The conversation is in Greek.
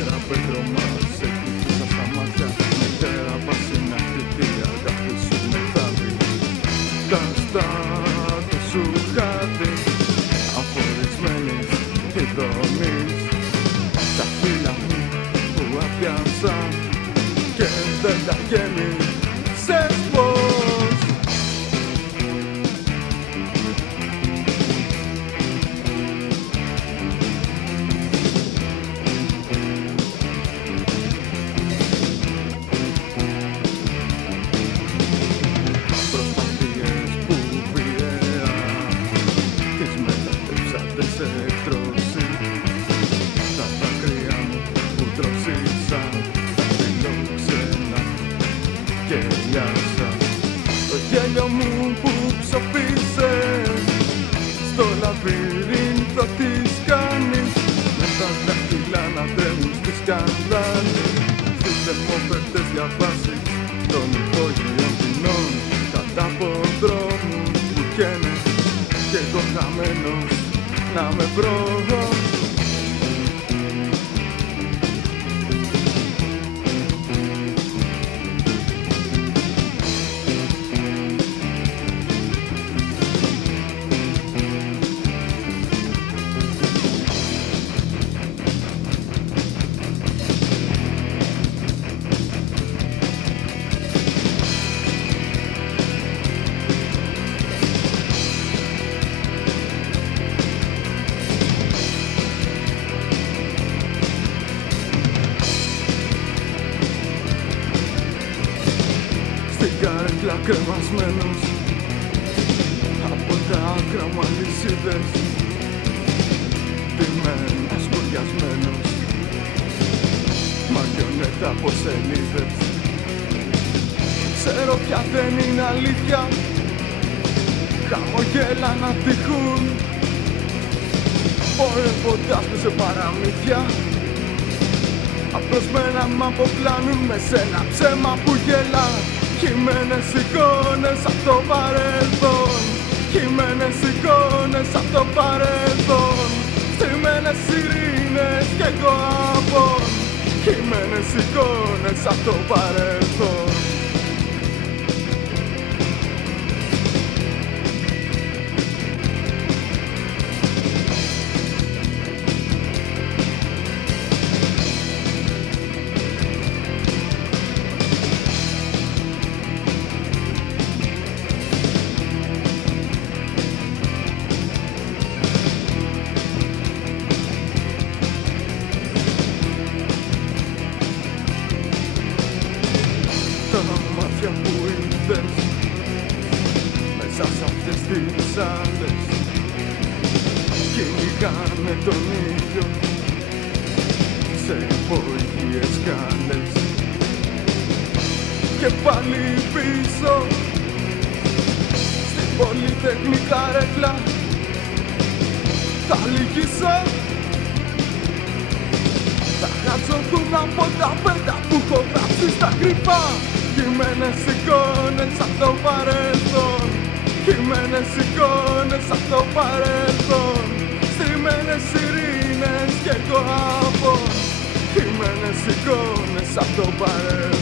μέρα πέτρωμα σε χτυπούσα στα μάτια. Μητέρα πασίνα κριτήρια, αγάπη σου μεθάβει. Τα στάτου σου χάτι, αφορισμένης ειδονής. Τα φύλλα μου που απιάσαν και δεν τα γέμισες πως. Προσπαθίες που βίαια τις μετατρέψατε σε εκτρώσεις. Τα δάκρυα μου που δροσίσαν τα φιλόξενα και λιάσα. Το γέλιο μου που ψοφίσε στο λαβύρινθο της κάνης, με τα δάχτυλα να τρέμουν στη σκανδάλη. Στις θερμόφερτες διαβάσεις των υπόγειων δεινών, κατά από δρόμους που καίνε κι εγώ χαμένος να με βρω. Στην καρέκλα κρεμασμένος από τα άκρα μου αλυσίδες, ντυμένα σκουριασμένος, μαριονέτα από σελίδες. Ξέρω πια δεν είναι αλήθεια, χαμογέλα να τυχούν, πορεύοντας με σε παραμύθια. Απλωσμένα μ' αποπλάνουν με σένα ψέμα που γελά. Χυμένες εικόνες απ' το παρελθόν, χυμένες εικόνες απ' το παρελθόν. Στριμμένες ειρήνες κι εγώ απόν, χυμένες εικόνες απ' το παρελθόν. Τα μάτια που είδες μέσα σ' αυτές τις άλλες κυνηγάνε τον ήλιο σε υπόγειες σκάλες. Και πάλι πίσω στην πολυτεχνή καρέκλα θα λυγίσω. Θα χατσωθούν από τα πέντα που έχω γράψει στα κρυφά. Χυμένες εικόνες απ' το παρελθόν, χυμένες εικόνες απ' το παρελθόν. Στριμμένες ειρήνες κι εγώ απόν, χυμένες εικόνες απ' το παρελθόν.